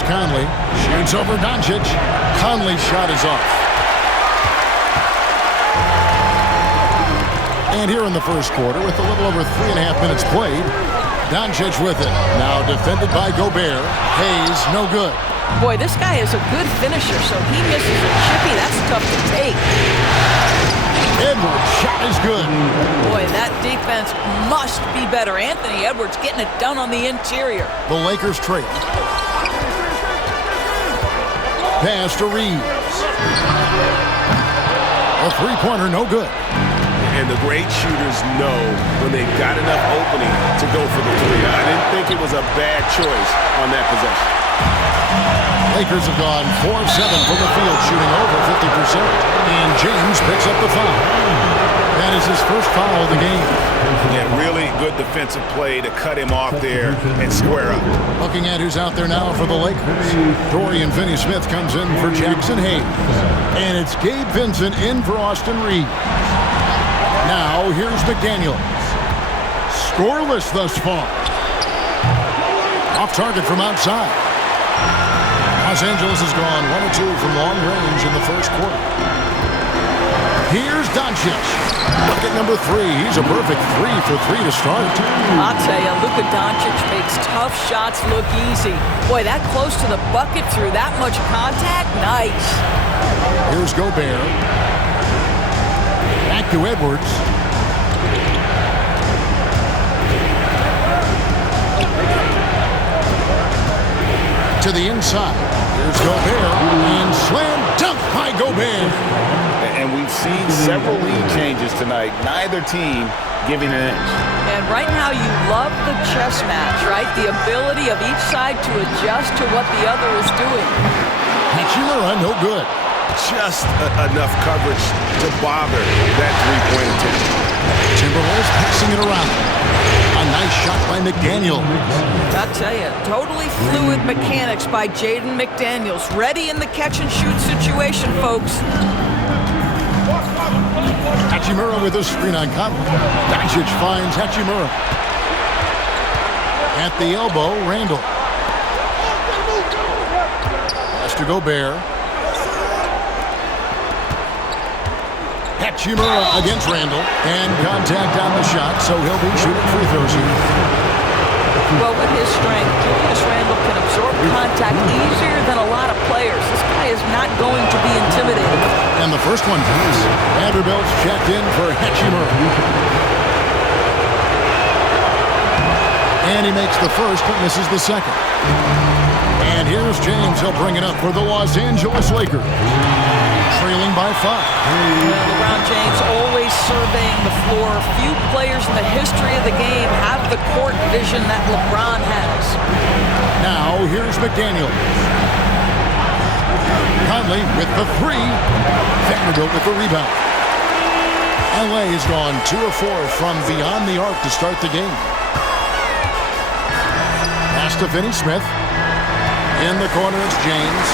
Here's Conley. Shoots over Doncic. Conley's shot is off. And here in the first quarter, with a little over 3.5 minutes played, Doncic with it. Now defended by Gobert. Hayes, no good. Boy, this guy is a good finisher, so he misses a chippy. That's tough to take. Edwards' shot is good. Boy, that defense must be better. Anthony Edwards getting it done on the interior. The Lakers trail. Pass to Reeves. A three-pointer, no good. And the great shooters know when they've got enough opening to go for the three. I didn't think it was a bad choice on that possession. Lakers have gone 4-7 from the field, shooting over 50%. And James picks up the foul. That is his first foul of the game. Yeah, really good defensive play to cut him off there and square up. Looking at who's out there now for the Lakers. Dorian Finney-Smith comes in for Jackson Hayes. And it's Gabe Vincent in for Austin Reeves. Now, here's McDaniels. Scoreless thus far. Off target from outside. Los Angeles has gone 1 or 2 from long range in the first quarter. Here's Doncic. Bucket number 3. He's a perfect 3 for 3 to start. I'll tell you, Luka Doncic makes tough shots look easy. Boy, that close to the bucket through that much contact, nice. Here's Gobert. Back to Edwards. To the inside. Here's Gobert. And slam dunk by Gobert. And we've seen several lead changes tonight. Neither team giving an inch. And right now you love the chess match, right? The ability of each side to adjust to what the other is doing. Hachimura, no good. Just enough coverage to bother that three-point attempt. Timberwolves passing it around. A nice shot by McDaniels. I'll tell you, totally fluid mechanics by Jaden McDaniels. Ready in the catch-and-shoot situation, folks. Hachimura with a screen on Conley. Doncic finds Hachimura. At the elbow, Randall. Pass to Gobert. Hachimura against Randall. And contact on the shot, so he'll be shooting free throws here. Well, with his strength, Julius Randall can absorb contact easier than a lot of players. This guy is not going to be intimidated. And the first one comes. Vanderbilt's checked in for Hachimura. And he makes the first, but misses the second. And here's James. He'll bring it up for the Los Angeles Lakers. Trailing by 5. LeBron James always surveying the floor. Few players in the history of the game have the court vision that LeBron has. Now, here's McDaniels. Conley with the 3. Vanderbilt with the rebound. LA has gone 2 of 4 from beyond the arc to start the game. Pass to Finney-Smith. In the corner, it's James.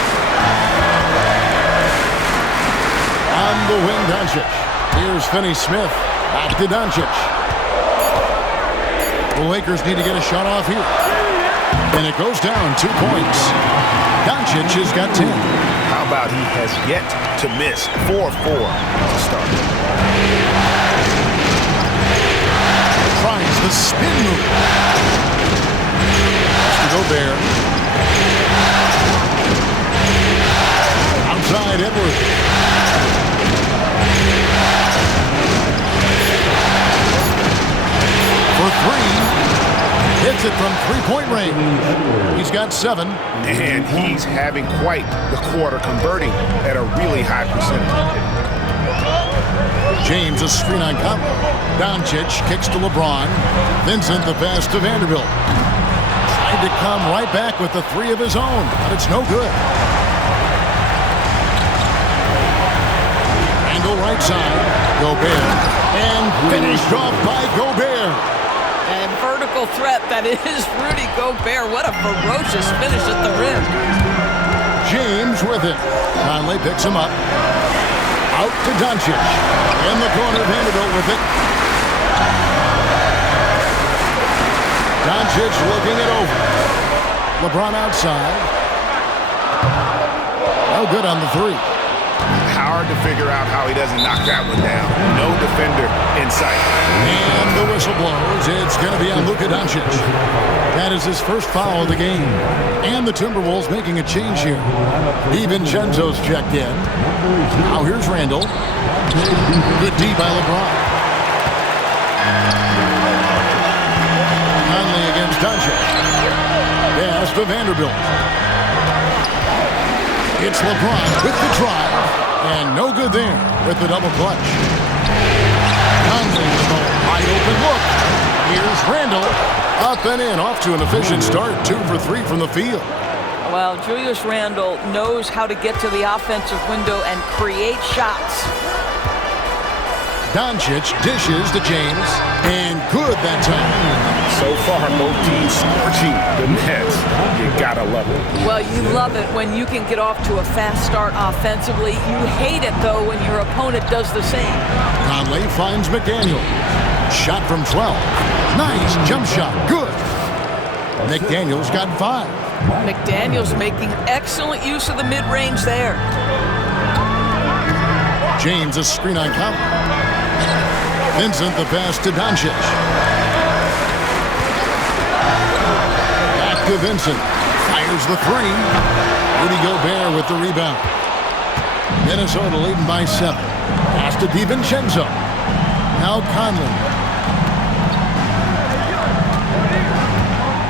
On the wing, Doncic. Here's Finney-Smith. Back to Doncic. The Lakers need to get a shot off here. And it goes down 2 points. Doncic has got 10. How about he has yet to miss 4-4 to start. Tries the spin move. Has to Gobert. Outside Edwards. For 3. Hits it from three-point range. He's got 7. And he's having quite the quarter, converting at a really high percentage. James a screen on Conley. Doncic kicks to LeBron. Vincent the pass to Vanderbilt. Tried to come right back with the 3 of his own, but it's no good. Randall right side. Gobert. And finished off by Gobert. And vertical threat, that is Rudy Gobert. What a ferocious finish at the rim. James with it. Conley picks him up. Out to Doncic. In the corner, Vanderbilt with it. Doncic looking it over. LeBron outside. No good on the three. Hard to figure out how he doesn't knock that one down. No defender in sight. And the whistle blows. It's going to be on Luka Doncic. That is his first foul of the game. And the Timberwolves making a change here. DiVincenzo's checked in. Now here's Randall. Good D by LeBron. Conley against Doncic. Pass to Vanderbilt. It's LeBron with the drive. And no good there with the double clutch. Conley with a wide open look. Here's Randall. Up and in. Off to an efficient start. 2 for 3 from the field. Well, Julius Randle knows how to get to the offensive window and create shots. Doncic dishes to James. And good that time. So far, both teams scorching the Nets. You gotta love it. Well, you love it when you can get off to a fast start offensively. You hate it, though, when your opponent does the same. Conley finds McDaniel. Shot from 12. Nice jump shot. Good. McDaniel's got 5. McDaniel's making excellent use of the mid-range there. James a screen on Conley. Vincent the pass to Doncic. Back to Vincent. Fires the 3. Rudy Gobert with the rebound. Minnesota leading by 7. Pass to DiVincenzo. Now Conley.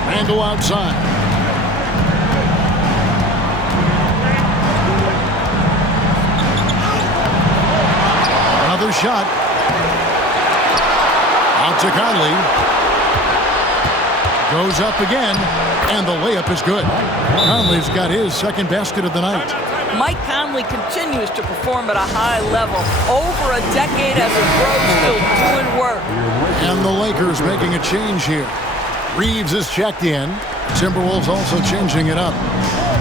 Randall outside. Another shot. Out to Conley. Goes up again, and the layup is good. Conley's got his second basket of the night. Mike Conley continues to perform at a high level. Over a decade as a pro, still doing work. And the Lakers making a change here. Reeves is checked in. Timberwolves also changing it up.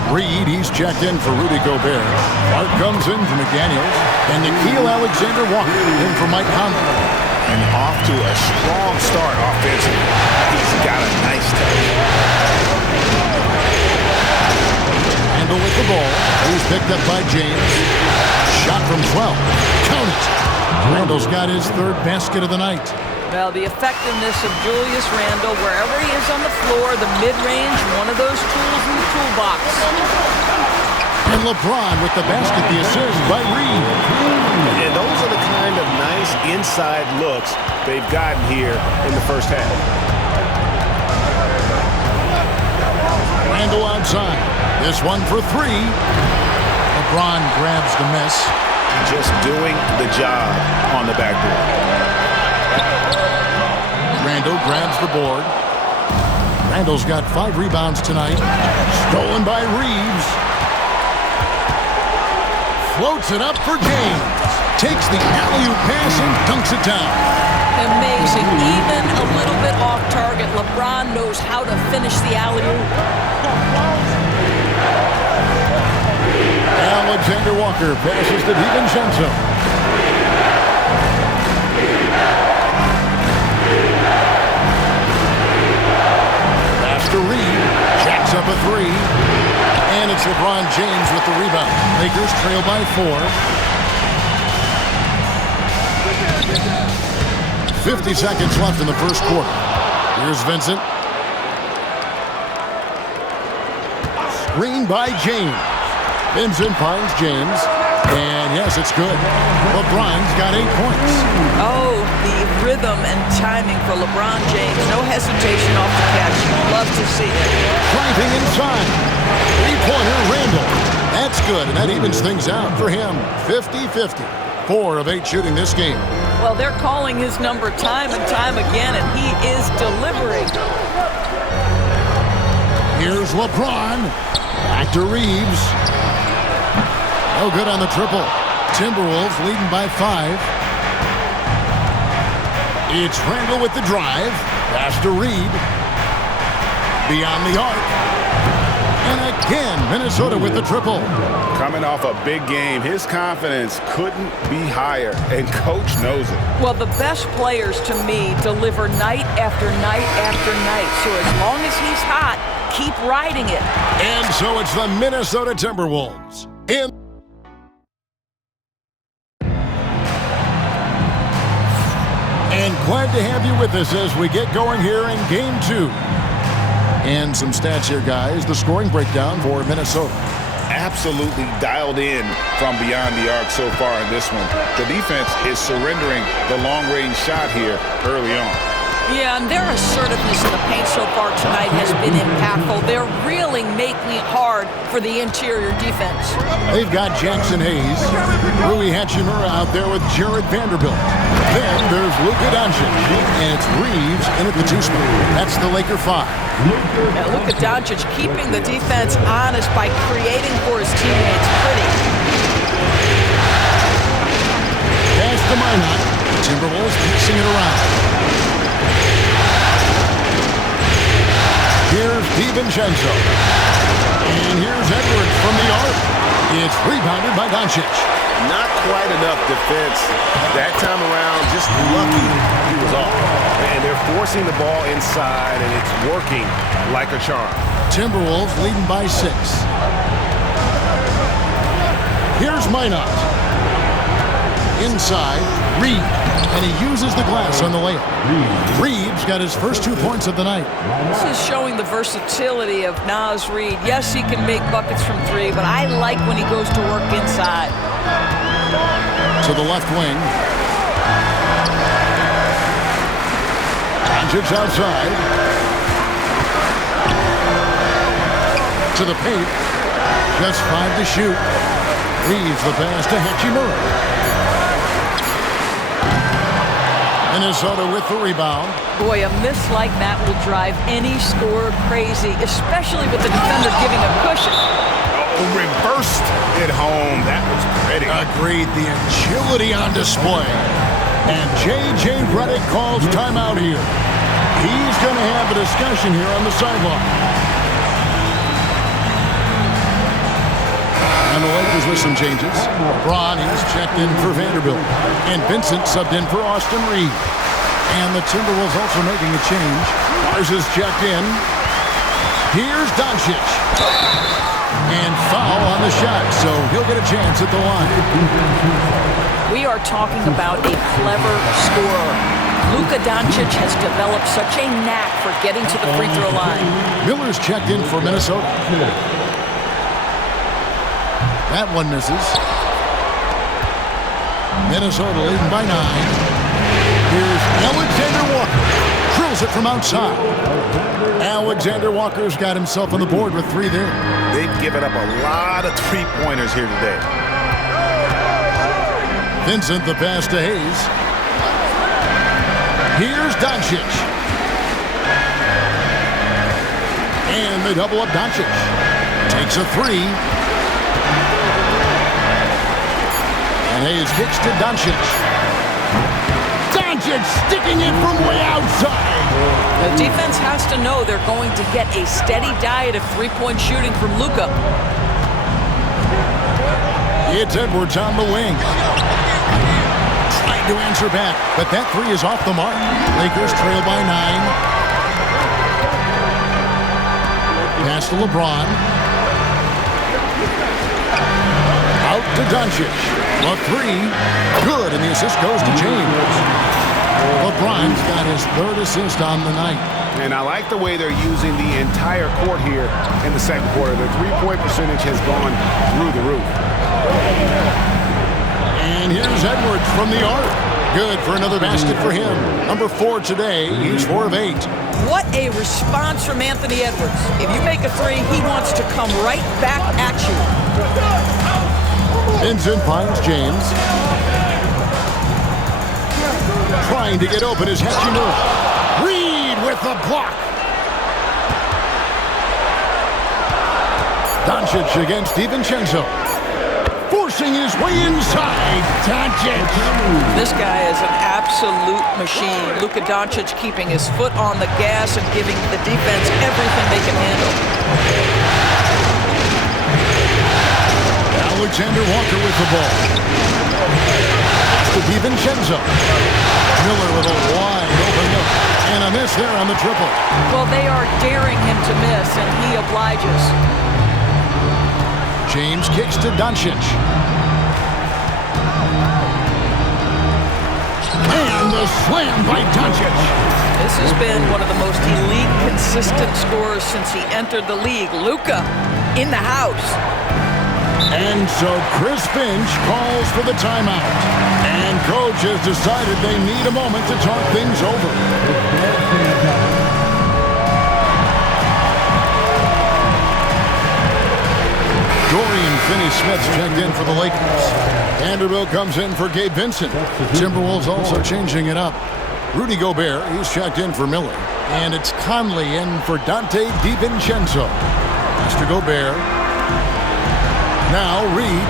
Reed, he's checked in for Rudy Gobert. Clark comes in for McDaniels. And Nickeil Alexander-Walker in for Mike Conley. And off to a strong start offensively. He's got a nice touch. Randall with the ball. He's picked up by James. Shot from 12. Count it. Randall's got his third basket of the night. Well, the effectiveness of Julius Randle, wherever he is on the floor, the mid-range, one of those tools in the toolbox. And LeBron with the basket, the assist by Reed. And those are the kind of nice inside looks they've gotten here in the first half. Randall outside. This one for 3. LeBron grabs the miss. Just doing the job on the backboard. Randall grabs the board. Randall's got 5 rebounds tonight. Stolen by Reeves. Floats it up for James. Takes the alley-oop pass and dunks it down. Amazing. Even a little bit off target, LeBron knows how to finish the alley-oop. Alexander-Walker passes to DiVincenzo. Pass to Reed. Jacks up a 3. And it's LeBron James with the rebound. Lakers trail by 4. 50 seconds left in the first quarter. Here's Vincent. Screen by James. Vincent finds James. And yes, it's good. LeBron's got 8 points. Oh, the rhythm and timing for LeBron James. No hesitation off the catch. You'd love to see it. Driving inside. 3-pointer Randall. That's good, and that evens things out for him. 50-50. 4 of 8 shooting this game. Well, they're calling his number time and time again, and he is delivering. Here's LeBron. Back to Reeves. No good on the triple. Timberwolves leading by 5. It's Randall with the drive. Pass to Reed. Beyond the arc. And again, Minnesota with the triple. Coming off a big game, his confidence couldn't be higher, and coach knows it. Well, the best players, to me, deliver night after night after night. So as long as he's hot, keep riding it. And so it's the Minnesota Timberwolves. And glad to have you with us as we get going here in Game 2. And some stats here, guys. The scoring breakdown for Minnesota. Absolutely dialed in from beyond the arc so far in this one. The defense is surrendering the long-range shot here early on. Yeah, and their assertiveness in the paint so far tonight has been impactful. They're really making it hard for the interior defense. They've got Jackson Hayes, Rui Hachimura out there with Jared Vanderbilt. Then there's Luka Doncic, and it's Reeves in at the 2 spot. That's the Laker 5. Now, Luka Doncic keeping the defense honest by creating for his teammates. Pretty. Pass to Minot. Timberwolves mixing it around. Here's DiVincenzo. And here's Edwards from the arc. It's rebounded by Doncic. Not quite enough defense that time around. Just lucky he was off. And they're forcing the ball inside, and it's working like a charm. Timberwolves leading by 6. Here's Minot. Inside, Reed. And he uses the glass on the layup. Reed's got his first 2 points of the night. This is showing the versatility of Naz Reid. Yes, he can make buckets from 3, but I like when he goes to work inside. To the left wing. Doncic outside. To the paint. Just 5 to shoot. Reeves the pass to Hachimura. Minnesota with the rebound. Boy, a miss like that will drive any scorer crazy, especially with the defender giving a cushion. Oh, reversed it home. That was pretty. Agreed. The agility on display. And J.J. Redick calls timeout here. He's going to have a discussion here on the sideline. And the Lakers with some changes. Braun, he's checked in for Vanderbilt. And Vincent subbed in for Austin Reed. And the Timberwolves also making a change. Mars is checked in. Here's Doncic. And foul on the shot, so he'll get a chance at the line. We are talking about a clever scorer. Luka Doncic has developed such a knack for getting to the free throw line. Miller's checked in for Minnesota. That one misses. Minnesota leading by 9. Here's Alexander Walker. Drills it from outside. Alexander Walker's got himself on the board with 3 there. They've given up a lot of 3-pointers here today. Vincent the pass to Hayes. Here's Doncic. And they double up Doncic. Takes a 3. And Hayes kicks to Doncic. Doncic sticking it from way outside. The defense has to know they're going to get a steady diet of 3-point shooting from Luka. It's Edwards on the wing. Trying to answer back, but that 3 is off the mark. Lakers trail by 9. Pass to LeBron. Out to Doncic. A 3. Good, and the assist goes to James. LeBron's got his 3rd assist on the night. And I like the way they're using the entire court here in the second quarter. Their 3-point percentage has gone through the roof. And here's Edwards from the arc. Good for another basket for him. Number 4 today. He's 4 of 8. What a response from Anthony Edwards. If you make a 3, he wants to come right back at you. Vincent finds James. Trying to get open is Hachimura. Reed with the block. Doncic against DiVincenzo. Forcing his way inside. Doncic. This guy is an absolute machine. Luka Doncic keeping his foot on the gas and giving the defense everything they can handle. Alexander Walker with the ball. to DiVincenzo. Miller with a wide open look. And a miss there on the triple. Well, they are daring him to miss, and he obliges. James kicks to Doncic. And the slam by Doncic. This has been one of the most elite, consistent scorers since he entered the league. Luka in the house. And so Chris Finch calls for the timeout. And coach has decided they need a moment to talk things over. Dorian Finney-Smith's checked in for the Lakers. Vanderbilt comes in for Gabe Vincent. Timberwolves also changing it up. Rudy Gobert, he's checked in for Miller. And it's Conley in for Dante DiVincenzo. Mr. Gobert. Now Reed.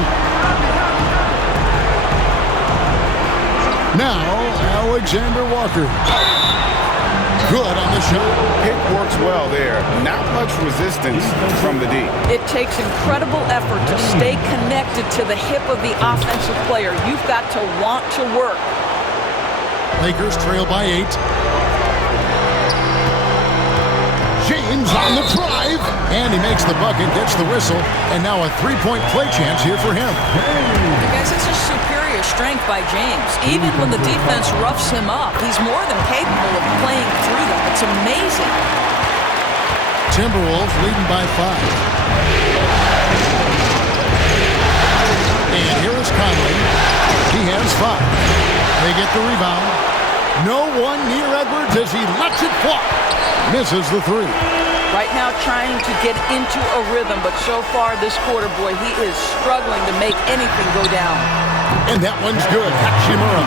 Now Alexander Walker. Good on the shot. Pick works well there. Not much resistance from the D. It takes incredible effort to stay connected to the hip of the offensive player. You've got to want to work. Lakers trail by 8. James on the drive, and he makes the bucket, gets the whistle, and now a three-point play chance here for him. Guys, it's a superior strength by James. Even when the defense roughs him up, he's more than capable of playing through them. It's amazing. Timberwolves leading by 5. And here is Conley. He has 5. They get the rebound. No one near Edwards as he lets it fly. Misses the 3. Right now trying to get into a rhythm, but so far this quarter, boy, he is struggling to make anything go down. And that one's good. Hachimura.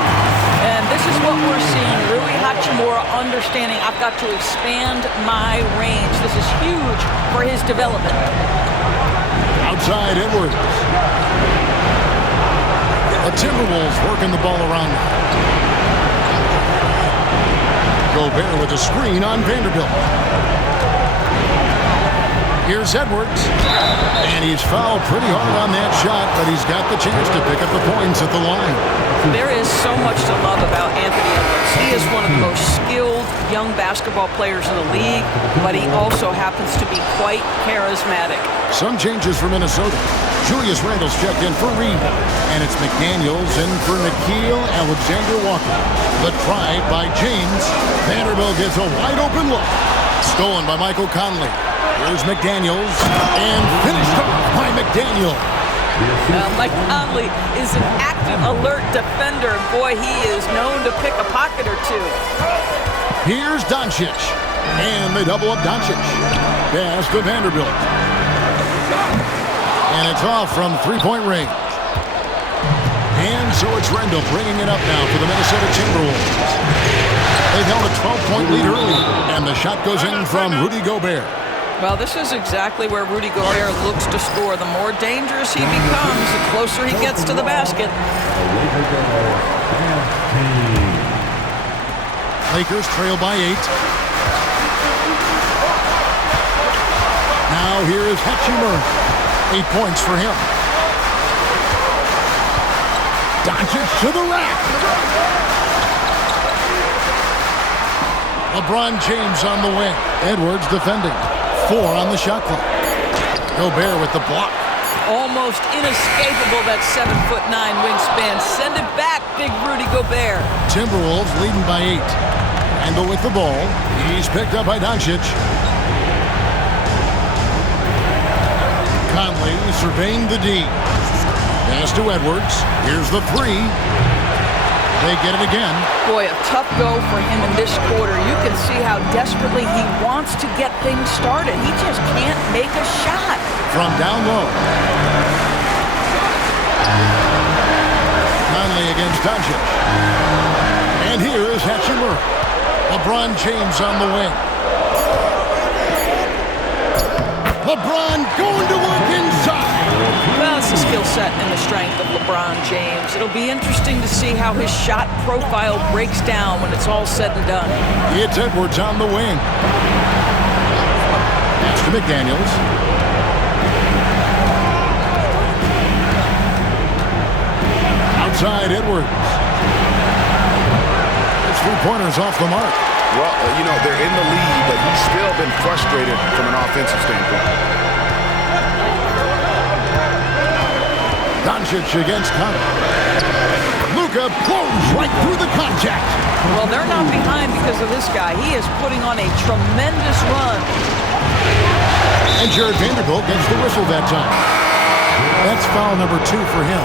And this is what we're seeing. Rui Hachimura understanding I've got to expand my range. This is huge for his development. Outside Edwards. The Timberwolves working the ball around. Gobert with a screen on Vanderbilt. Here's Edwards. And he's fouled pretty hard on that shot, but he's got the chance to pick up the points at the line. There is so much to love about Anthony Edwards. He is one of the most skilled young basketball players in the league, but he also happens to be quite charismatic. Some changes for Minnesota. Julius Randle's checked in for Reed. And it's McDaniels in for Nickeil Alexander-Walker. The try by James. Vanderbilt gets a wide open look. Stolen by Michael Conley. Here's McDaniels. And finished off by McDaniel. Mike Conley is an active, alert defender. Boy, he is known to pick a pocket or two. Here's Doncic. And they double up Doncic. Pass to Vanderbilt. And it's off from three-point range. And so it's Randle bringing it up now for the Minnesota Timberwolves. They've held a 12-point lead early. And the shot goes in from Rudy Gobert. Well, this is exactly where Rudy Gobert looks to score. The more dangerous he becomes, the closer he gets to the basket. Lakers trail by 8. Now here is Hachimura. 8 points for him. Doncic to the rack. LeBron James on the wing. Edwards defending. 4 on the shot clock. Gobert with the block. Almost inescapable, that 7'9" wingspan. Send it back, big Rudy Gobert. Timberwolves leading by 8. Randle with the ball. He's picked up by Doncic. Conley surveying the D. Pass to Edwards. Here's the 3. They get it again. Boy, a tough go for him in this quarter. You can see how desperately he wants to get things started. He just can't make a shot. From down low. Conley against Doncic. And here is Hachimura. LeBron James on the wing. LeBron going to work inside. Well, it's the skill set and the strength of LeBron James. It'll be interesting to see how his shot profile breaks down when it's all said and done. It's Edwards on the wing. Pass to McDaniels. Outside Edwards. three-pointers off the mark. Well, you know, they're in the lead, but he's still been frustrated from an offensive standpoint. Doncic against Connor. Luka blows right through the contact. Well, they're not behind because of this guy. He is putting on a tremendous run. And Jared Vanderbilt gets the whistle that time. That's foul number 2 for him.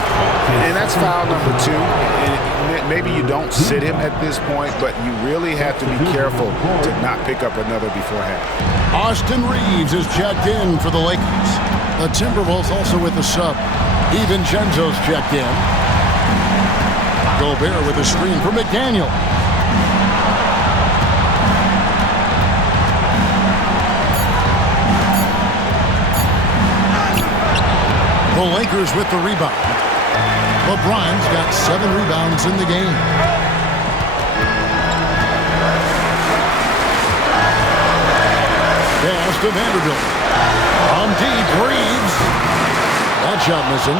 And that's foul number 2. And maybe you don't sit him at this point, but you really have to be careful to not pick up another beforehand. Austin Reeves is checked in for the Lakers. The Timberwolves also with the sub. DiVincenzo's checked in. Gobert with a screen for McDaniel. The Lakers with the rebound. LeBron's got 7 rebounds in the game. Pass to Vanderbilt. On deep, Reeves. That shot missing.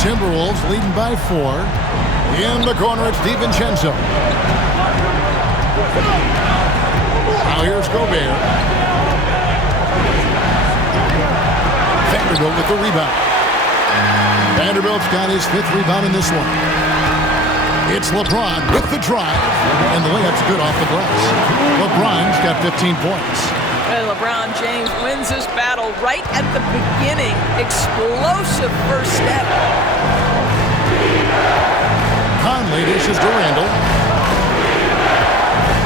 Timberwolves leading by 4. In the corner, it's DiVincenzo. Now here's Gobert. Vanderbilt with the rebound. Vanderbilt's got his 5th rebound in this one. It's LeBron with the drive, and the layup's good off the glass. LeBron's got 15 points. Well, LeBron James wins this battle right at the beginning. Explosive first step. Conley dishes to Randall.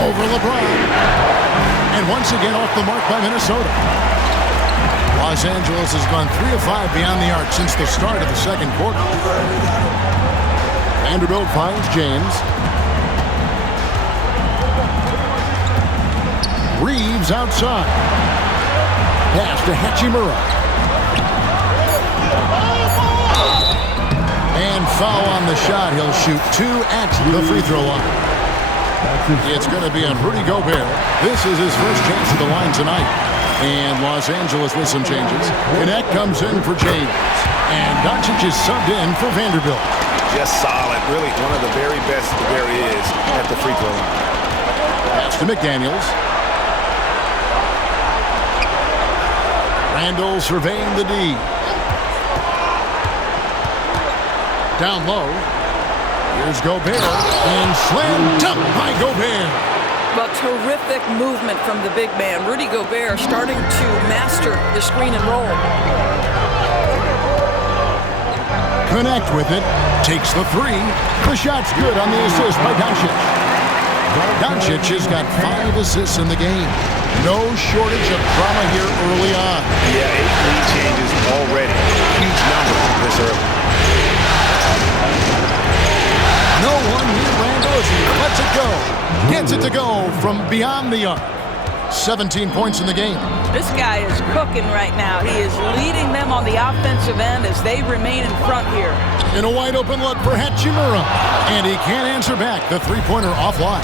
Over LeBron. And once again off the mark by Minnesota. Los Angeles has gone 3 of 5 beyond the arc since the start of the second quarter. Vanderbilt finds James. Reeves outside. Pass to Hachimura. And foul on the shot. He'll shoot 2 at the free throw line. It's going to be on Rudy Gobert. This is his first chance at the line tonight. And Los Angeles with some changes. Connect comes in for James. And Doncic is subbed in for Vanderbilt. Just solid. Really one of the very best there is at the free throw line. Pass to McDaniels. Randall surveying the D. Down low. Here's Gobert. And slam dunk by Gobert. Well, terrific movement from the big man. Rudy Gobert starting to master the screen and roll. Connect with it. Takes the 3. The shot's good on the assist by Doncic. Doncic has got 5 assists in the game. No shortage of drama here early on. Yeah, 8 lead changes already. Huge number this early. No one near Randall as he lets it go. Gets it to go from beyond the arc. 17 points in the game. This guy is cooking right now. He is leading them on the offensive end as they remain in front here. In a wide open look for Hachimura. And he can't answer back. The three-pointer offline.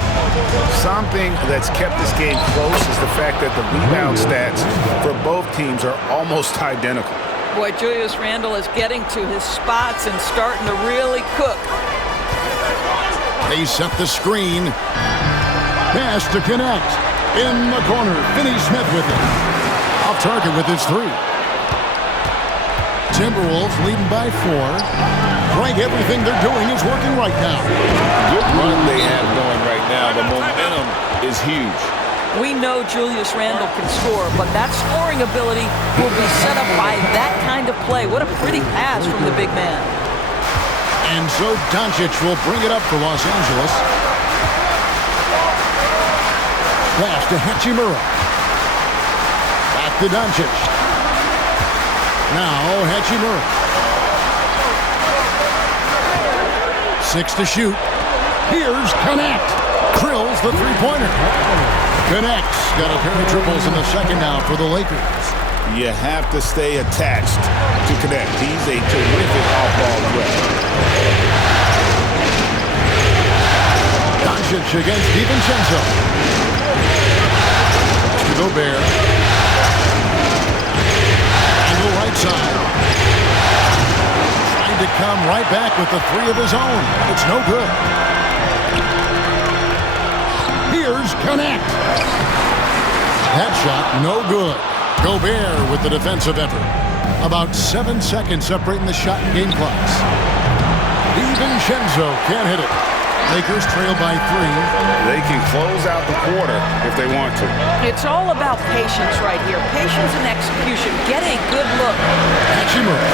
Something that's kept this game close is the fact that the rebound stats for both teams are almost identical. Boy, Julius Randle is getting to his spots and starting to really cook. They set the screen. Pass to connect. In the corner, Finney-Smith with it. Off target with his 3. Timberwolves leading by 4. Frank, everything they're doing is working right now. Good run they have going right now. The momentum is huge. We know Julius Randle can score, but that scoring ability will be set up by that kind of play. What a pretty pass from the big man. And so Doncic will bring it up for Los Angeles. Pass to Hachimura. Back to Doncic. Now Hachimura. 6 to shoot. Here's Connect. Drills the three-pointer. Connects. Got a pair of triples in the second now for the Lakers. You have to stay attached to Connect. He's a terrific off-ball threat. Doncic against DiVincenzo. To Gobert. Angle right side. Trying to come right back with the 3 of his own. It's no good. Here's Connect. That shot, no good. Gobert with the defensive effort. About 7 seconds separating the shot and game clocks. DiVincenzo can't hit it. Lakers trail by 3. They can close out the quarter if they want to. It's all about patience right here. Patience and execution. Get a good look. Hachimura.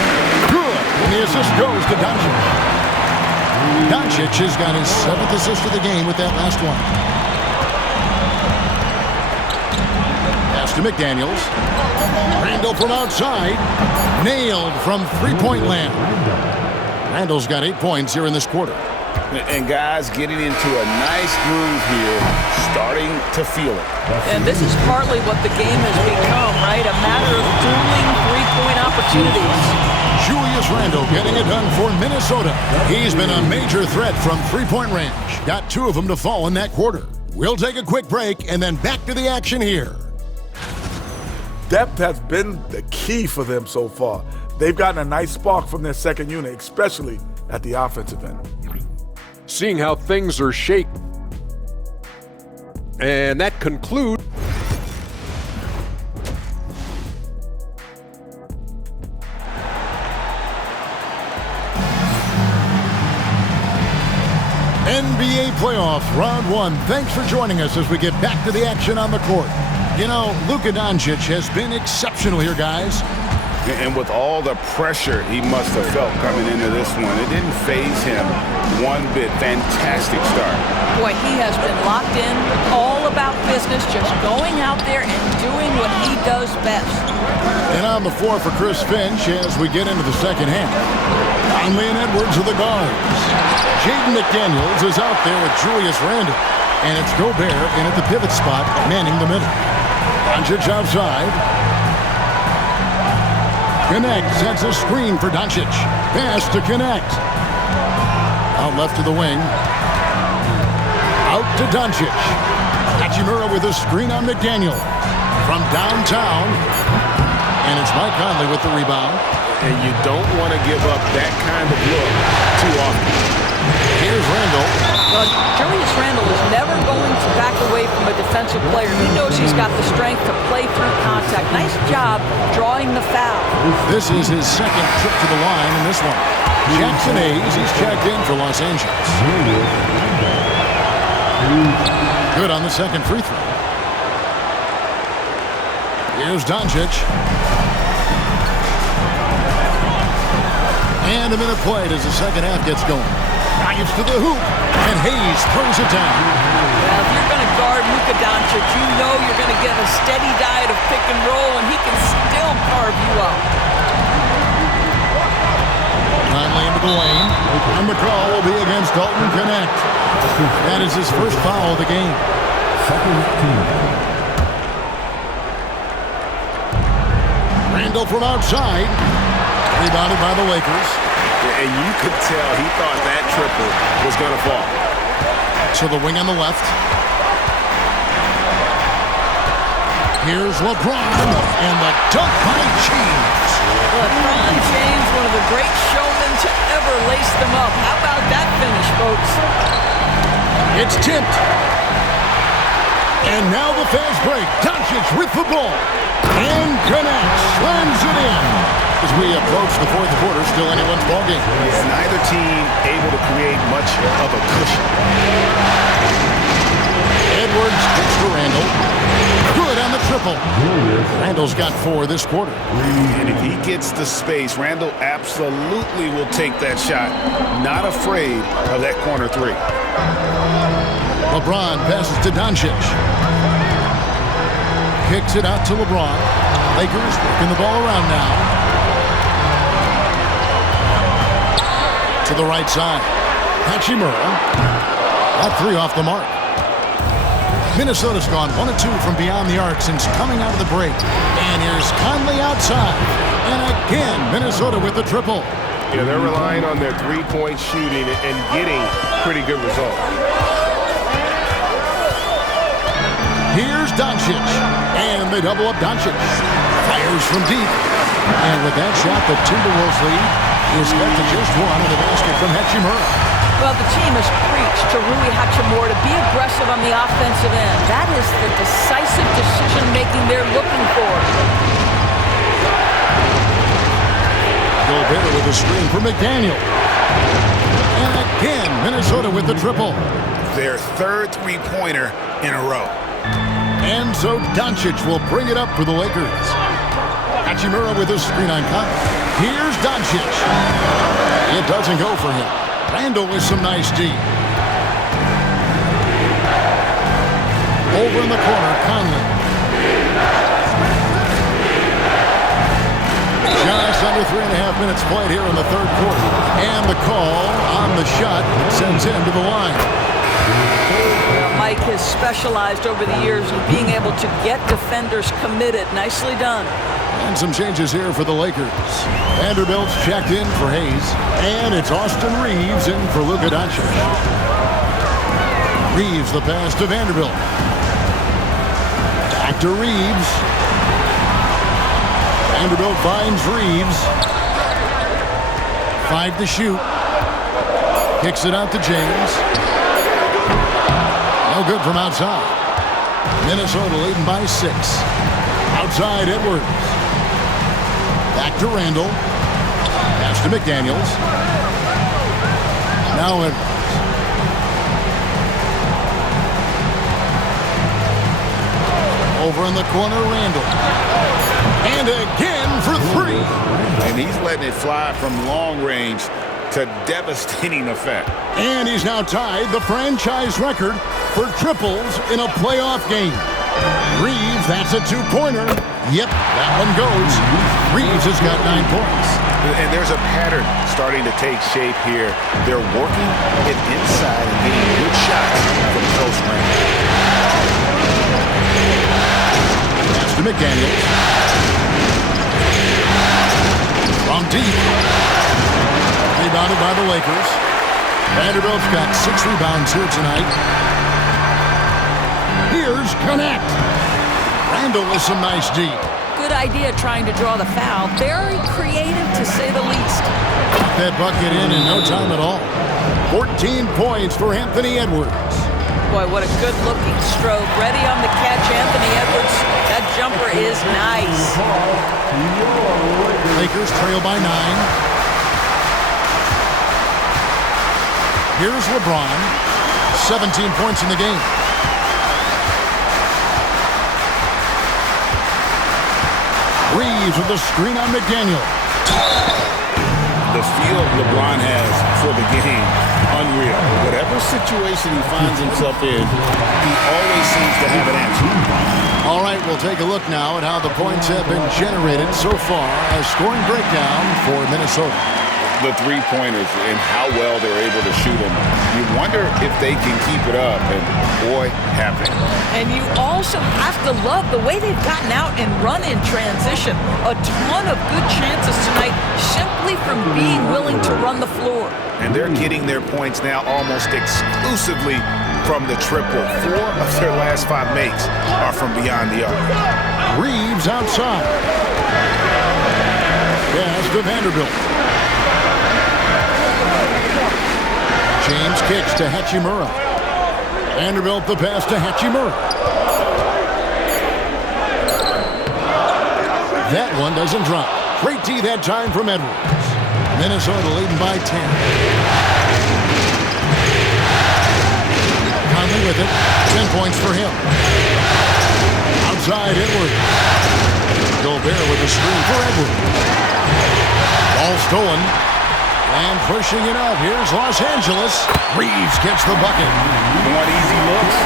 Good. And the assist goes to Doncic. Doncic has got his 7th assist of the game with that last one. Pass to McDaniels. Randall from outside. Nailed from three-point land. Randall's got 8 points here in this quarter. And guys getting into a nice groove here, starting to feel it. And this is partly what the game has become, right? A matter of dueling three-point opportunities. Julius Randle getting it done for Minnesota. He's been a major threat from three-point range. Got 2 of them to fall in that quarter. We'll take a quick break and then back to the action here. Depth has been the key for them so far. They've gotten a nice spark from their second unit, especially at the offensive end. Seeing how things are shaking. And that concludes. NBA playoffs, round 1. Thanks for joining us as we get back to the action on the court. You know, Luka Doncic has been exceptional here, guys. And with all the pressure he must have felt coming into this one, it didn't faze him one bit. Fantastic start. Boy, he has been locked in, all about business, just going out there and doing what he does best. And on the floor for Chris Finch as we get into the second half. Conley and Edwards are the guards. Jaden McDaniels is out there with Julius Randle. And it's Gobert in at the pivot spot, manning the middle. Doncic outside. Connect sets a screen for Doncic. Pass to Connect. Out left to the wing. Out to Doncic. Hachimura with a screen on McDaniel. From downtown. And it's Mike Conley with the rebound. And you don't want to give up that kind of look too often. Here's Randle. Julius Randle is never going to back away from a defensive player. He knows he's got the strength to play through contact. Nice job drawing the foul. This is his second trip to the line in this one. Jackson Hayes, he's checked in for Los Angeles. Good on the second free throw. Here's Doncic. And a minute played as the second half gets going. Drives to the hoop, and Hayes throws it down. Well, if you're going to guard Luka Doncic, you know you're going to get a steady diet of pick and roll, and he can still carve you up. Conley into the lane, and the call will be against Dalton Connect. That is his first foul of the game. Randle from outside. Rebounded by the Lakers. And you could tell he thought that triple was going to fall. To the wing on the left. Here's LeBron. And the dunk by James. LeBron James, one of the great showmen to ever lace them up. How about that finish, folks? It's tipped. And now the fast break. Doncic with the ball. And Connect slams it in. As we approach the fourth quarter, still anyone's ballgame. Neither team able to create much of a cushion. Edwards kicks to Randle. Good on the triple. Randle's got 4 this quarter. And if he gets the space, Randle absolutely will take that shot. Not afraid of that corner 3. LeBron passes to Doncic. Kicks it out to LeBron. Lakers working the ball around now. To the right side. Hachimura. That 3 off the mark. Minnesota's gone 1 of 2 from beyond the arc since coming out of the break. And here's Conley outside. And again, Minnesota with the triple. You know, they're relying on their three-point shooting and getting pretty good results. Here's Doncic. And they double up Doncic. Fires from deep. And with that shot, the Timberwolves lead is cut to just 1 in the basket from Hachimura. Well, the team has preached to Rui Hachimura to be aggressive on the offensive end. That is the decisive decision-making they're looking for. Gobert with a screen for McDaniel. And again, Minnesota with the triple. Their third three-pointer in a row. And so Doncic will bring it up for the Lakers. Hachimura with a screen on Conley. Here's Doncic. It doesn't go for him. Randall with some nice D. Over in the corner, Conley. Just under 3.5 minutes played here in the third quarter. And the call on the shot sends him to the line. Mike has specialized over the years in being able to get defenders committed. Nicely done. And some changes here for the Lakers. Vanderbilt's checked in for Hayes. And it's Austin Reeves in for Luka Doncic. Reeves the pass to Vanderbilt. Back to Reeves. Vanderbilt finds Reeves. 5 to shoot. Kicks it out to James. No good from outside. Minnesota leading by 6. Outside Edwards. Back to Randall. Pass to McDaniels. Now Edwards. Over in the corner, Randall. And again for 3. And he's letting it fly from long range to devastating effect. And he's now tied the franchise record for triples in a playoff game. Reeves, that's a 2-pointer. Yep, that one goes. Reeves has got 9 points. And there's a pattern starting to take shape here. They're working it inside and getting good shots from close range. Pass to McDaniels. From deep. Rebounded by the Lakers. Vanderbilt's got 6 rebounds here tonight. Here's Connect. Randall with some nice D. Good idea trying to draw the foul. Very creative, to say the least. Got that bucket in no time at all. 14 points for Anthony Edwards. Boy, what a good-looking stroke. Ready on the catch, Anthony Edwards. That jumper is nice. Lakers trail by 9. Here's LeBron. 17 points in the game. Reeves with the screen on McDaniel. The feel LeBron has for the game, unreal. Whatever situation he finds himself in, he always seems to have an answer. All right, we'll take a look now at how the points have been generated so far as scoring breakdown for Minnesota. The three-pointers and how well they're able to shoot them. You wonder if they can keep it up, and boy, have they. And you also have to love the way they've gotten out and run in transition. A ton of good chances tonight simply from being willing to run the floor. And they're getting their points now almost exclusively from the triple. 4 of their last 5 makes are from beyond the arc. Reeves outside. Pass to Vanderbilt. James kicks to Hachimura. Vanderbilt the pass to Hachimura. That one doesn't drop. Great D that time from Edwards. Minnesota leading by 10. Conley with it. 10 points for him. Outside Edwards. Gobert with a screen for Edwards. Ball stolen. And pushing it up. Here's Los Angeles. Reeves gets the bucket. You want easy looks?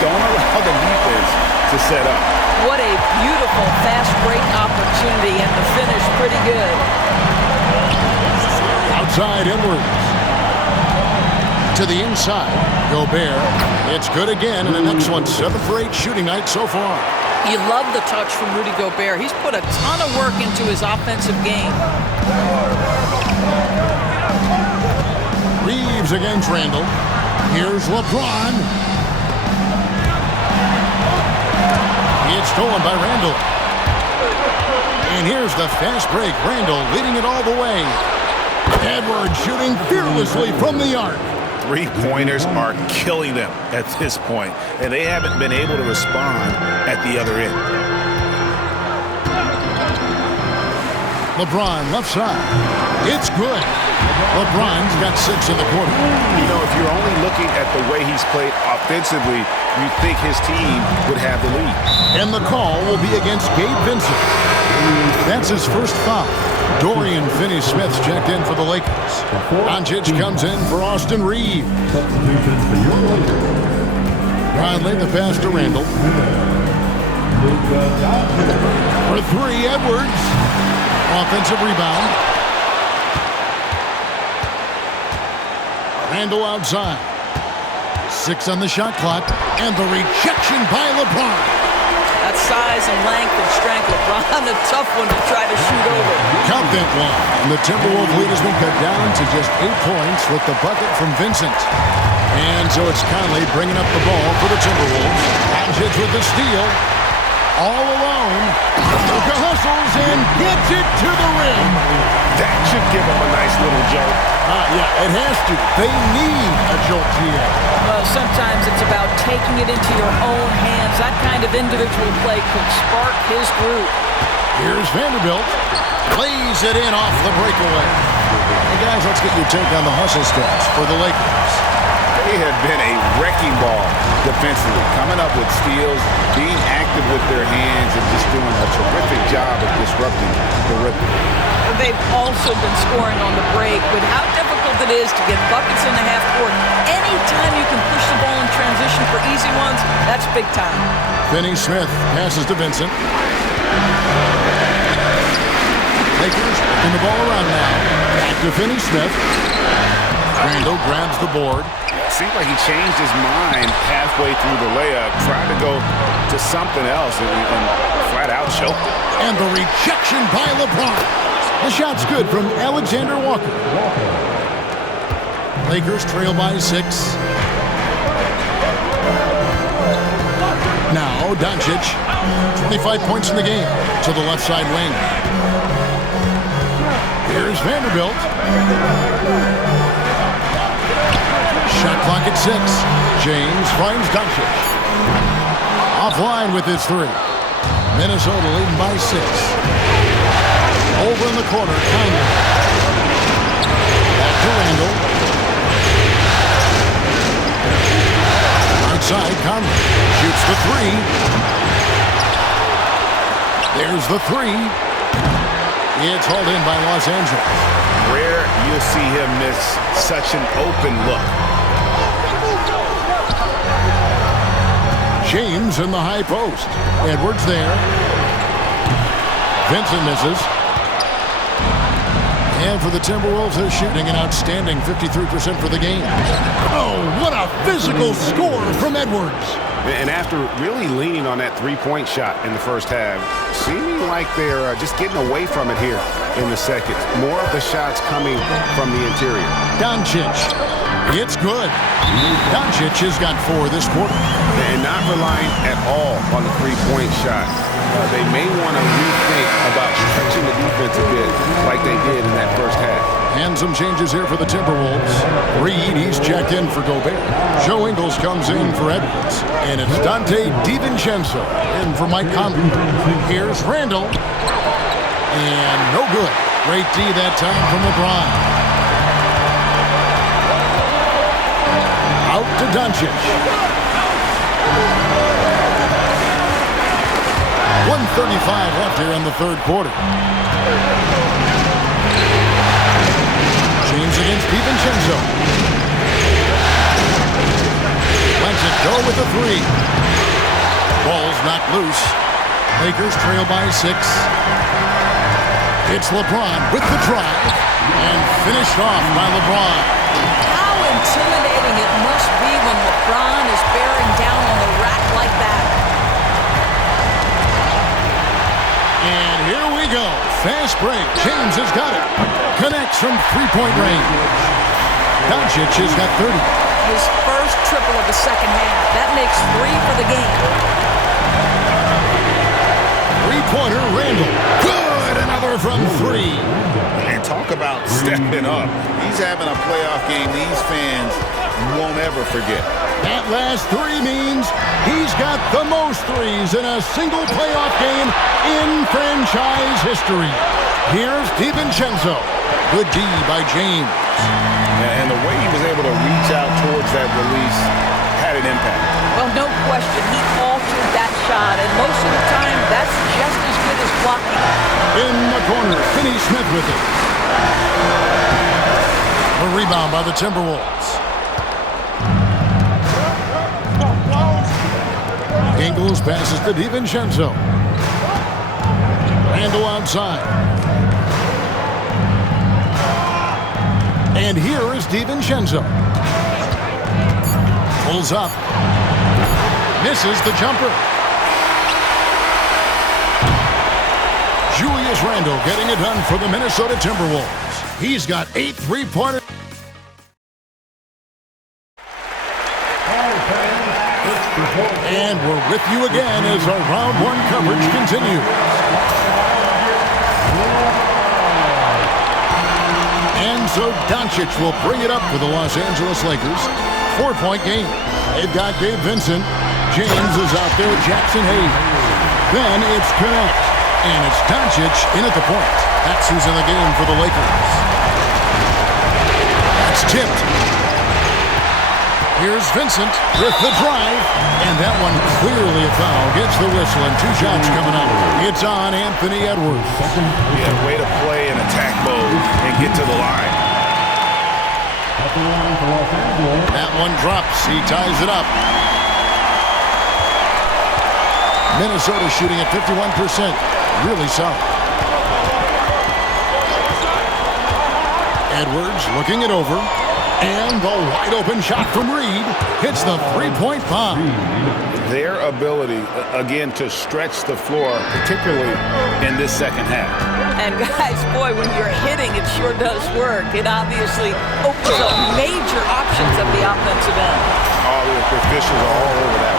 Don't allow the defense to set up. What a beautiful fast break opportunity, and the finish pretty good. Outside Edwards. To the inside. Gobert. It's good again, and the next one 7 for 8 shooting night so far. You love the touch from Rudy Gobert. He's put a ton of work into his offensive game. Reeves against Randall. Here's LeBron. It's stolen by Randall. And here's the fast break. Randall leading it all the way. Edwards shooting fearlessly from the arc. three-pointers are killing them at this point, and they haven't been able to respond at the other end. LeBron left side. It's good. LeBron's got 6 in the quarter. You know, if you're only looking at the way he's played offensively, you'd think his team would have the lead. And the call will be against Gabe Vincent. That's his first foul. Dorian Finney-Smith's checked in for the Lakers. Doncic comes in for Austin Reeves. Conley the pass to Randall. For 3, Edwards. Offensive rebound. Randall outside. 6 on the shot clock. And the rejection by LeBron. That size and length and strength, LeBron, a tough one to try to shoot over. Count that one. And the Timberwolves lead has been cut down to just 8 points with the bucket from Vincent. And so it's Conley bringing up the ball for the Timberwolves. Doncic with the steal. All alone. Luka hustles and gets it to the rim. That should give him a nice little jolt. Yeah, it has to. They need a jolt here. Well, sometimes it's about taking it into your own hands. That kind of individual play could spark his group. Here's Vanderbilt. Plays it in off the breakaway. Hey, guys, let's get your take on the hustle stats for the Lakers. They have been a wrecking ball defensively, coming up with steals, being active with their hands, and just doing a terrific job of disrupting the rhythm. They've also been scoring on the break. With how difficult it is to get buckets in the half court, anytime you can push the ball in transition for easy ones, that's big time. Finney-Smith passes to Vincent. Lakers picking the ball around now. Back to Finney-Smith. Randall grabs the board. Seems like he changed his mind halfway through the layup, tried to go to something else, and flat out choked it. And the rejection by LeBron. The shot's good from Alexander Walker. Lakers trail by 6. Now Doncic, 25 points in the game, to the left side wing. Here's Vanderbilt. Shot clock at 6. James finds Doncic. Offline with his 3. Minnesota leading by 6. Over in the corner, Conley. Back to Randall. Right side, Conley shoots the 3. There's the 3. It's hauled in by Los Angeles. Rare you'll see him miss such an open look. James in the high post. Edwards there. Vincent misses. And for the Timberwolves, they're shooting an outstanding 53% for the game. Oh, what a physical score from Edwards. And after really leaning on that three-point shot in the first half, seeming like they're just getting away from it here in the second. More of the shots coming from the interior. Doncic. It's good. Doncic has got 4 this quarter. And not relying at all on the three-point shot. They may want to rethink about stretching the defense a bit like they did in that first half. And some changes here for the Timberwolves. Reed, he's checked in for Gobert. Joe Ingles comes in for Edwards. And it's Dante DiVincenzo in for Mike Conley. Here's Randall. And no good. Great D that time from LeBron. Out to Doncic. 1:35 left here in the third quarter. James against DiVincenzo. Lets it go with a 3. Ball's knocked loose. Lakers trail by 6. It's LeBron with the drive. And finished off by LeBron. How intimidating it must be when LeBron is bearing down on the rack like that. And here we go. Fast break. James has got it. Connects from three-point range. Doncic has got 30. His first triple of the second half. That makes 3 for the game. Three-pointer, Randall. Good. Another from 3. And talk about stepping up. He's having a playoff game these fans won't ever forget. That last three means he's got the most threes in a single playoff game in franchise history. Here's DiVincenzo. Good D by James. And the way he was able to reach out towards that release had an impact. Well, no question. He altered that shot, and most of the time, that's just as good as blocking. In the corner, Finney Smith with it. A rebound by the Timberwolves. Ingles passes to DiVincenzo. Randall outside. And here is DiVincenzo. Pulls up. Misses the jumper. Julius Randle getting it done for the Minnesota Timberwolves. He's got 8 3-pointers. And we're with you again as our round one coverage continues. And so Doncic will bring it up for the Los Angeles Lakers. 4-point game. They've got Gabe Vincent. James is out there with Jackson Hayes. Then it's Connect. And it's Doncic in at the point. That's who's in the game for the Lakers. That's tipped. Here's Vincent with the drive. And that one clearly a foul. Gets the whistle and 2 shots coming up. It's on Anthony Edwards. Yeah, way to play in attack mode and get to the line. That one drops. He ties it up. Minnesota shooting at 51%. Really solid. Edwards looking it over. And the wide open shot from Reed hits the 3-point bomb. Their ability, again, to stretch the floor, particularly in this second half. And guys, boy, when you're hitting, it sure does work. It obviously opens up major options at the offensive end. Oh, the officials are all over that.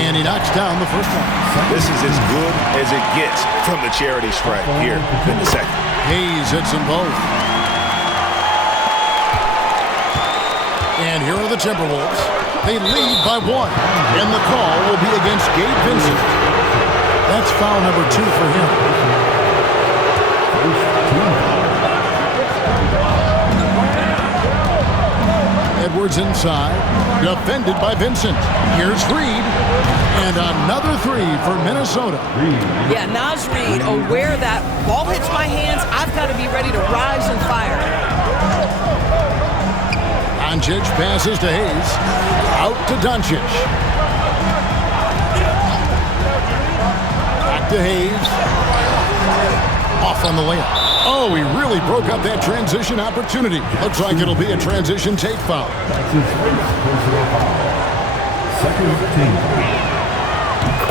And he knocks down the first one. This is as good as it gets from the charity stripe here in the second. Hayes hits them both. And here are the Timberwolves. They lead by 1. And the call will be against Gabe Vincent. That's foul number 2 for him. Edwards inside. Defended by Vincent. Here's Reed. And another 3 for Minnesota. Yeah, Naz Reid, aware that ball hits my hands, I've got to be ready to rise and fire. Doncic passes to Hayes. Out to Doncic. Back to Hayes. Off on the layup. Oh, he really broke up that transition opportunity. Looks like it'll be a transition take foul.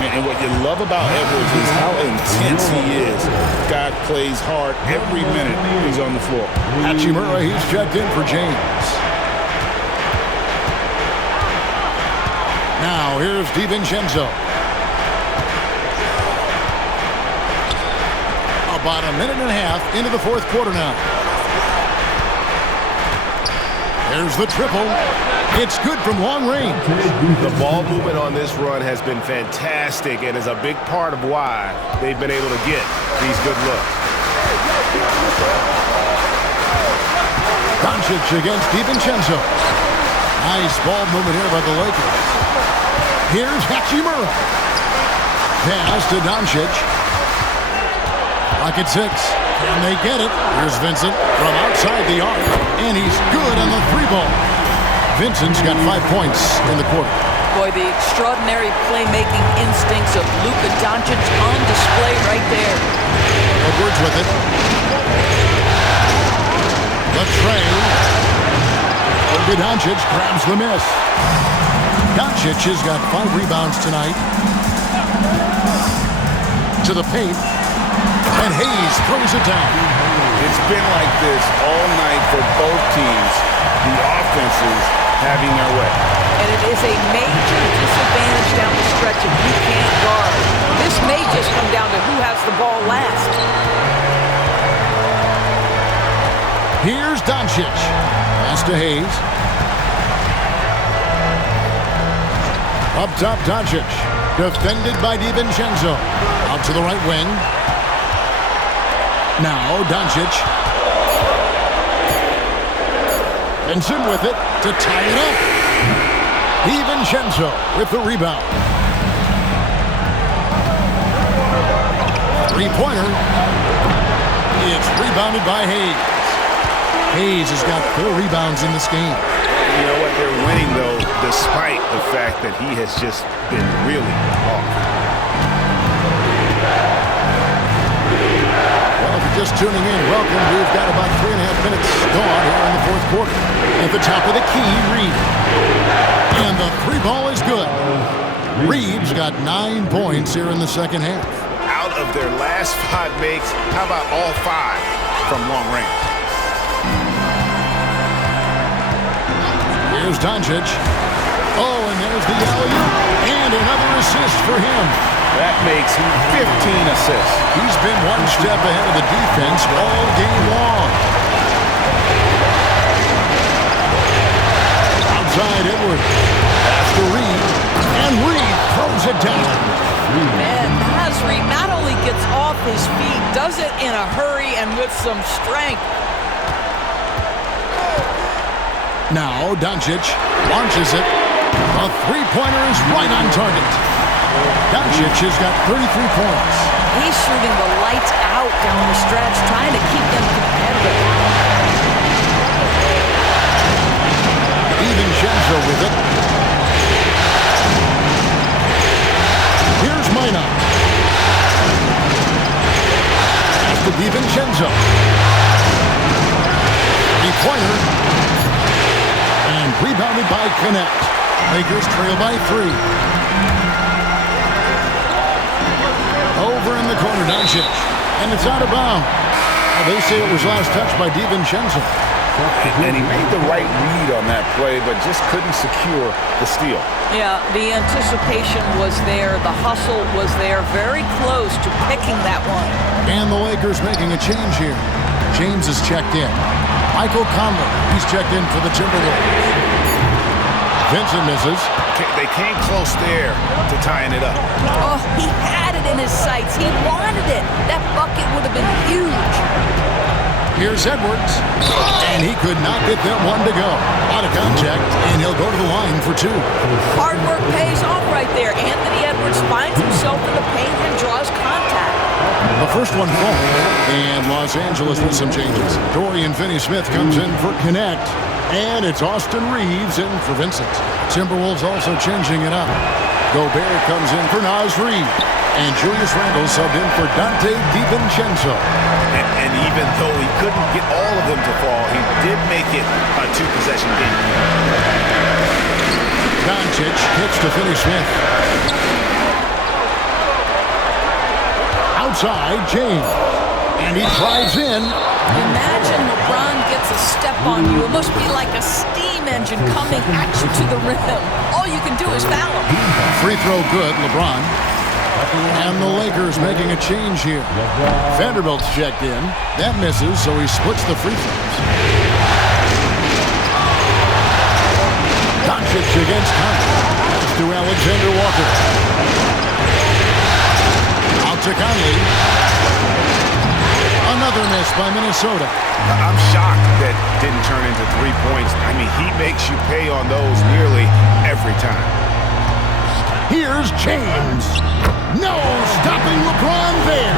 And what you love about Edwards is how intense he is. God plays hard every minute he's on the floor. Hachimura, he's checked in for James. Now, here's DiVincenzo. About a minute and a half into the fourth quarter now. There's the triple. It's good from long range. The ball movement on this run has been fantastic and is a big part of why they've been able to get these good looks. Doncic against DiVincenzo. Nice ball movement here by the Lakers. Here's Hachimura. Pass to Doncic. Clock at 6. Can they get it? Here's Vincent from outside the arc. And he's good on the 3-ball. Vincent's got 5 points in the quarter. Boy, the extraordinary playmaking instincts of Luka Doncic on display right there. Edwards with it. The tray. Luka Doncic grabs the miss. Doncic has got 5 rebounds tonight. To the paint. And Hayes throws it down. It's been like this all night for both teams. The offenses having their way. And it is a major disadvantage down the stretch if you can't guard. This may just come down to who has the ball last. Doncic. Pass to Hayes. Up top, Doncic. Defended by DiVincenzo. Out to the right wing. Now, Doncic. Benson with it to tie it up. DiVincenzo with the rebound. Three-pointer. It's rebounded by Hayes. Hayes has got 4 rebounds in this game. You know what? They're winning, though, despite the fact that he has just been really off. Well, if you're just tuning in, welcome. We've got about 3.5 minutes gone here in the fourth quarter. At the top of the key, Reed. And the 3 ball is good. Reed's got 9 points here in the second half. Out of their last 5 makes, how about all 5 from long range? Here's Doncic. Oh, and there's the alley-oop. And another assist for him. That makes him 15 assists. He's been one step ahead of the defense all game long. Outside Edwards. Pass to Reed. And Reed throws it down. Man, Nasri not only gets off his feet, does it in a hurry and with some strength. Now Doncic launches it. A 3-pointer is right on target. Doncic has got 33 points. He's shooting the lights out down the stretch, trying to keep them competitive. DiVincenzo with it. Here's Minot. After DiVincenzo. 3-pointer. And rebounded by Connect. Lakers trail by 3. Over in the corner, Doncic. And it's out of bounds. Well, they say it was last touched by DiVincenzo. And he made the right read on that play, but just couldn't secure the steal. Yeah, the anticipation was there. The hustle was there. Very close to picking that one. And the Lakers making a change here. James is checked in. Michael Conley, he's checked in for the Timberwolves. Vincent misses. They came close there to tying it up. Oh, he had it in his sights. He wanted it. That bucket would have been huge. Here's Edwards. And he could not get that one to go. Out of contact, and he'll go to the line for 2. Hard work pays off right there. Anthony Edwards finds himself in the paint and draws contact. The first one falls, and Los Angeles with some changes. Dorian Finney-Smith comes in for Connect, and it's Austin Reeves in for Vincent. Timberwolves also changing it up. Gobert comes in for Naz Reid, and Julius Randle subbed in for Dante DiVincenzo. And even though he couldn't get all of them to fall, he did make it a 2-possession game. Doncic hits to Finney-Smith. Outside, James. And he drives in. Imagine LeBron gets a step on you. It must be like a steam engine coming at you to the rim. All you can do is foul him. Free throw good, LeBron. And the Lakers making a change here. Vanderbilt's checked in. That misses, so he splits the free throws. Doncic against Conley. Pass to Alexander Walker. Out to Conley. Another miss by Minnesota. I'm shocked that didn't turn into 3 points. I mean, he makes you pay on those nearly every time. Here's James. No stopping LeBron there.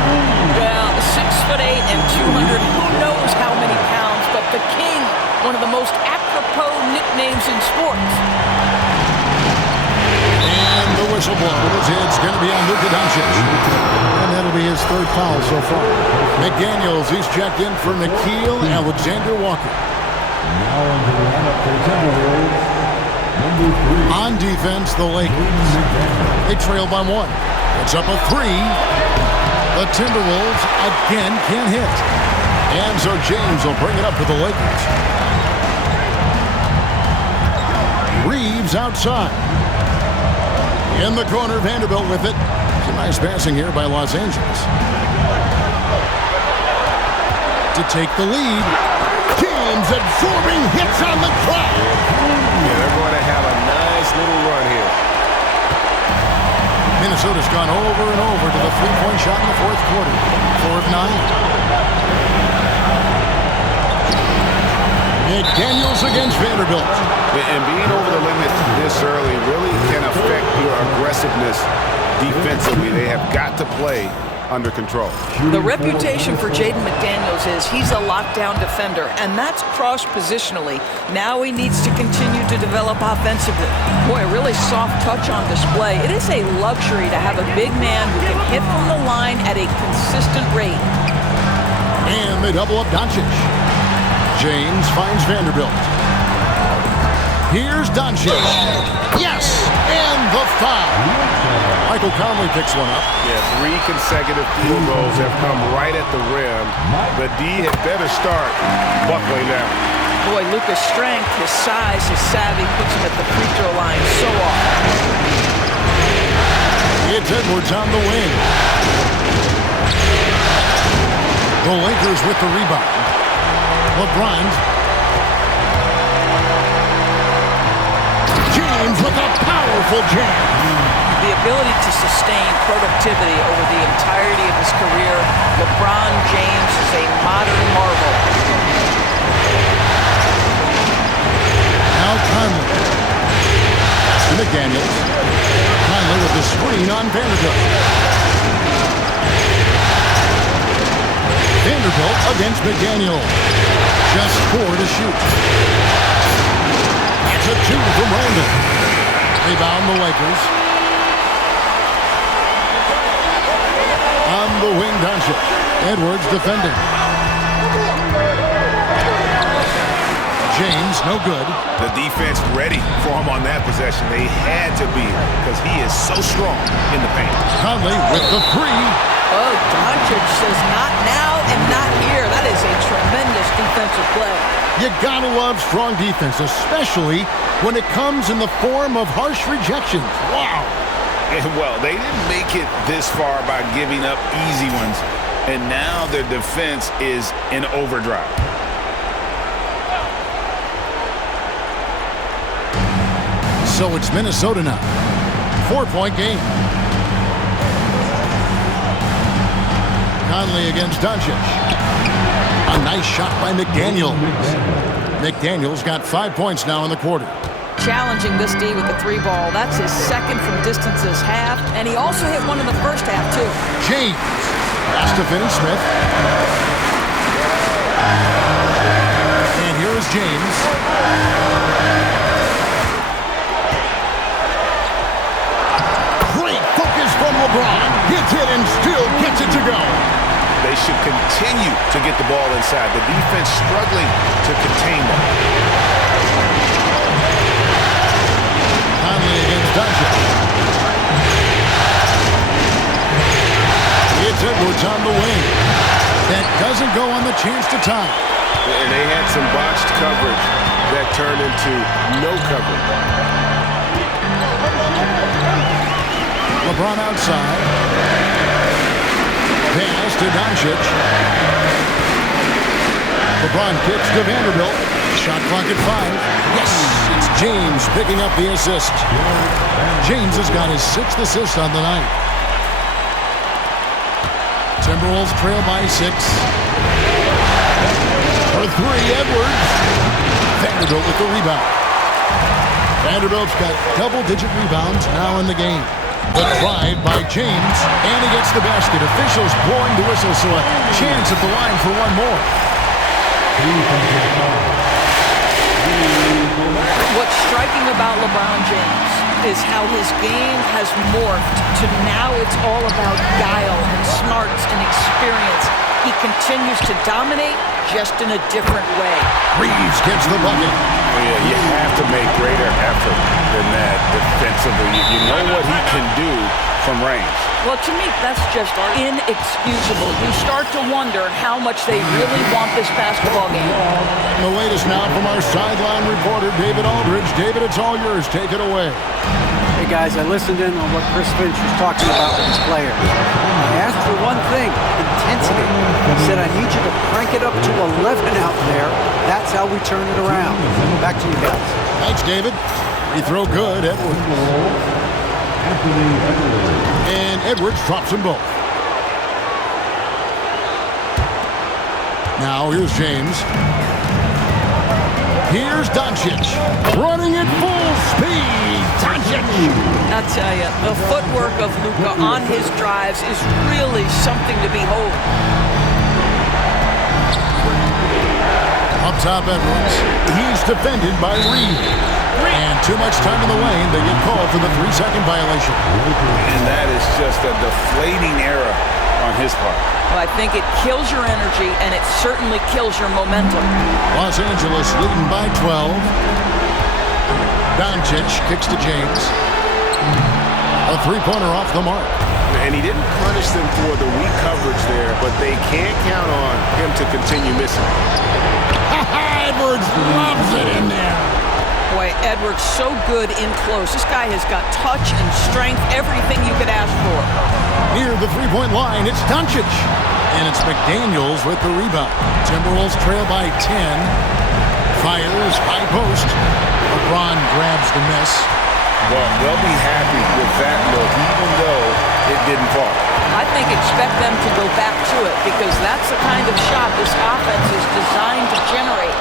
Well, 6'8" and 200. Who knows how many pounds? But the King, one of the most apropos nicknames in sports. And the whistle blows. It's going to be on Luka Doncic. And that'll be his 3rd foul so far. McDaniels, he's checked in for Nickeil Alexander Walker. Now into the lineup for the Timberwolves, number 3. On defense, the Lakers. They trail by 1. It's up a 3. The Timberwolves again can't hit. And so James will bring it up for the Lakers. Reeves outside. In the corner, Vanderbilt with it. It's a nice passing here by Los Angeles. To take the lead. James absorbing hits on the track. Yeah, they're going to have a nice little run here. Minnesota's gone over and over to the three-point shot in the fourth quarter. 4 of 9. McDaniels against Vanderbilt. And being over the limit this early really can affect your aggressiveness defensively. They have got to play under control. The reputation for Jaden McDaniels is he's a lockdown defender, and that's cross-positionally. Now he needs to continue to develop offensively. Boy, a really soft touch on display. It is a luxury to have a big man who can hit from the line at a consistent rate. And they double up Doncic. James finds Vanderbilt. Here's Doncic. Yes! And the foul. Michael Conley picks one up. Yeah, 3 consecutive field goals have come right at the rim. The D had better start buckling now. Boy, Luka's strength, his size, his savvy puts him at the free throw line so often. It's Edwards on the wing. The Lakers with the rebound. LeBron. James with a powerful jam. The ability to sustain productivity over the entirety of his career, LeBron James is a modern marvel. Now Conley. To McDaniels. Conley with the screen on Vanderbilt. Vanderbilt against McDaniels. Just 4 to shoot. That's a 2 from Randall. Rebound the Lakers. On the wing, Doncic. Edwards defending. James, no good. The defense ready for him on that possession. They had to be because he is so strong in the paint. Conley with the 3. Oh, Doncic says not now and not here. That is a tremendous defensive play. You gotta love strong defense, especially when it comes in the form of harsh rejections. Wow. And well, they didn't make it this far by giving up easy ones. And now their defense is in overdrive. So it's Minnesota now. 4-point game. Conley against Doncic. A nice shot by McDaniels. McDaniels got 5 points now in the quarter. Challenging this D with the 3 ball. That's his second from distance this half, and he also hit one in the first half, too. James. Pass to Finney-Smith. And here is James. Great focus from LeBron. Hits it and still gets it to go. They should continue to get the ball inside. The defense struggling to contain them. Conley against Doncic. It's Edwards on the wing. That doesn't go on the chance to tie. And they had some botched coverage that turned into no coverage. LeBron outside. Pass to Doncic. LeBron kicks to Vanderbilt. Shot clock at 5. Yes, it's James picking up the assist. James has got his 6th assist on the night. Timberwolves trail by 6. For 3, Edwards. Vanderbilt with the rebound. Vanderbilt's got double-digit rebounds now in the game. The drive by James, and he gets the basket. Officials blowing the whistle, so a chance at the line for one more. What's striking about LeBron James is how his game has morphed to now it's all about guile and smarts and experience. He continues to dominate just in a different way. Reeves gets the bucket. Yeah, you have to make greater effort than that defensively. You know what he can do from range. Well, to me, that's just inexcusable. You start to wonder how much they really want this basketball game. The latest now from our sideline reporter, David Aldridge. David, it's all yours. Take it away. Okay, guys, I listened in on what Chris Finch was talking about with his players. I asked for one thing, intensity. He said, I need you to crank it up to 11 out there. That's how we turn it around. Back to you guys. Thanks, David. Free throw good, Edwards. And Edwards drops them both. Now here's James. Here's Doncic, running at full speed. Doncic! I'll tell you, the footwork of Luka on his drives is really something to behold. Up top, Edwards. He's defended by Reed. And too much time in the lane. They get called for the 3-second violation. And that is just a deflating error on his part. Well, I think it kills your energy, and it certainly kills your momentum. Los Angeles leading by 12. Doncic kicks to James. A three-pointer off the mark. And he didn't punish them for the weak coverage there, but they can't count on him to continue missing. Edwards loves it in there. Boy, Edwards so good in close. This guy has got touch and strength, everything you could ask for. Near the three-point line, it's Doncic. And it's McDaniels with the rebound. Timberwolves trail by 10. Fires, high post. LeBron grabs the miss. Well, they'll be happy with that look, even though it didn't fall. I think expect them to go back to it because that's the kind of shot this offense is designed to generate.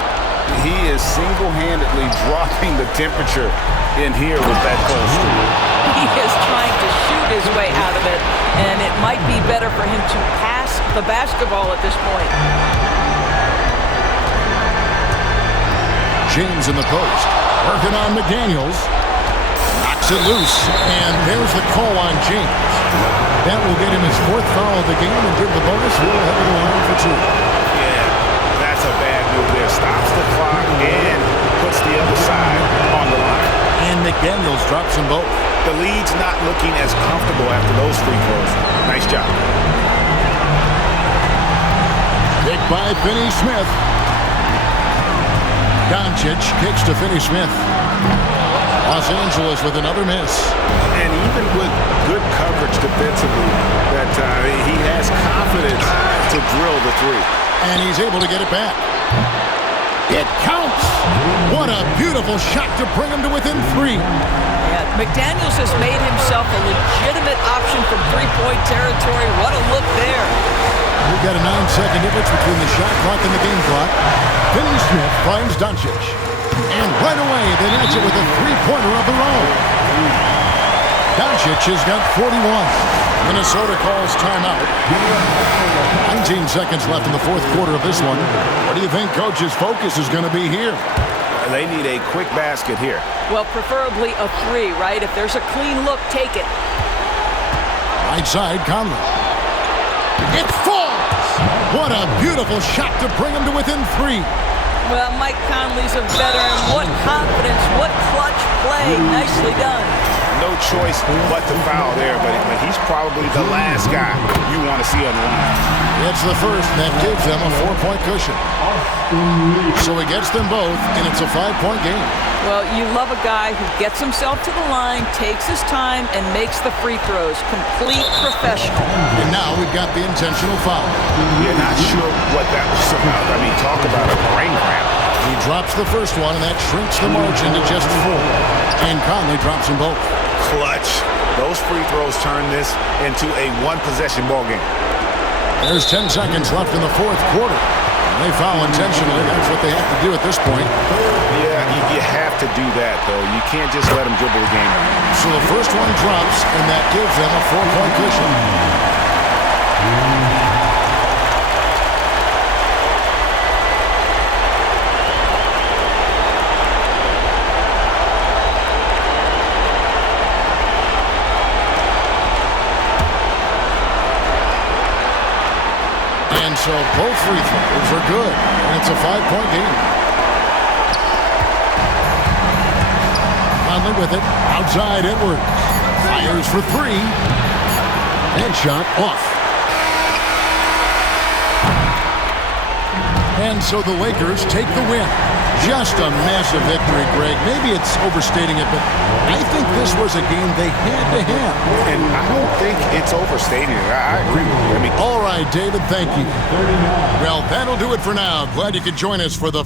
He is single-handedly dropping the temperature in here with that post. He is trying to shoot his way out of it, and it might be better for him to pass the basketball at this point. James in the post. Working on McDaniels. Knocks it loose, and there's the call on James. That will get him his 4th foul of the game and give the bonus. He'll head to the line for 2. Yeah, that's a bad move there. Stops the clock and puts the other side on the line. And McDaniels drops them both. The lead's not looking as comfortable after those free throws. Nice job. Picked by Finney-Smith. Doncic kicks to Finney-Smith. Los Angeles with another miss. And even with good coverage defensively, that he has confidence to drill the three. And he's able to get it back. It counts! What a beautiful shot to bring him to within 3. Yeah, McDaniels has made himself a legitimate option from three-point territory. What a look there. We've got a 9-second difference between the shot clock and the game clock. Finney-Smith finds Doncic. And right away, they match it with a three-pointer of their own. Doncic has got 41. Minnesota calls timeout. 19 seconds left in the 4th quarter of this one. What do you think Coach's focus is going to be here? They need a quick basket here. Well, preferably a 3, right? If there's a clean look, take it. Right side, Conley. It falls! What a beautiful shot to bring him to within 3. Well, Mike Conley's a veteran. What confidence, what clutch play. Nicely done. No choice but to foul there, but he's probably the last guy you want to see on the line. It's the first that gives them a 4-point cushion. So he gets them both, and it's a 5-point game. Well, you love a guy who gets himself to the line, takes his time, and makes the free throws. Complete professional. And now we've got the intentional foul. You're not sure what that was about. I mean, talk about a brain cramp. He drops the first one, and that shrinks the margin to just 4. And Conley drops them both. Clutch. Those free throws turn this into a one-possession ball game. There's 10 seconds left in the 4th quarter. They foul intentionally. That's what they have to do at this point. Yeah, you have to do that, though. You can't just let them dribble the game. So the first one drops, and that gives them a 4-point cushion. And so both free throws are good, and it's a 5-point game. Conley with it, outside Edwards. Fires for 3. And shot off. And so the Lakers take the win. Just a massive victory, Greg. Maybe it's overstating it, but I think this was a game they had to have. And I don't think it's overstating it. I agree with you. All right, David, thank you. Well, that'll do it for now. Glad you could join us for the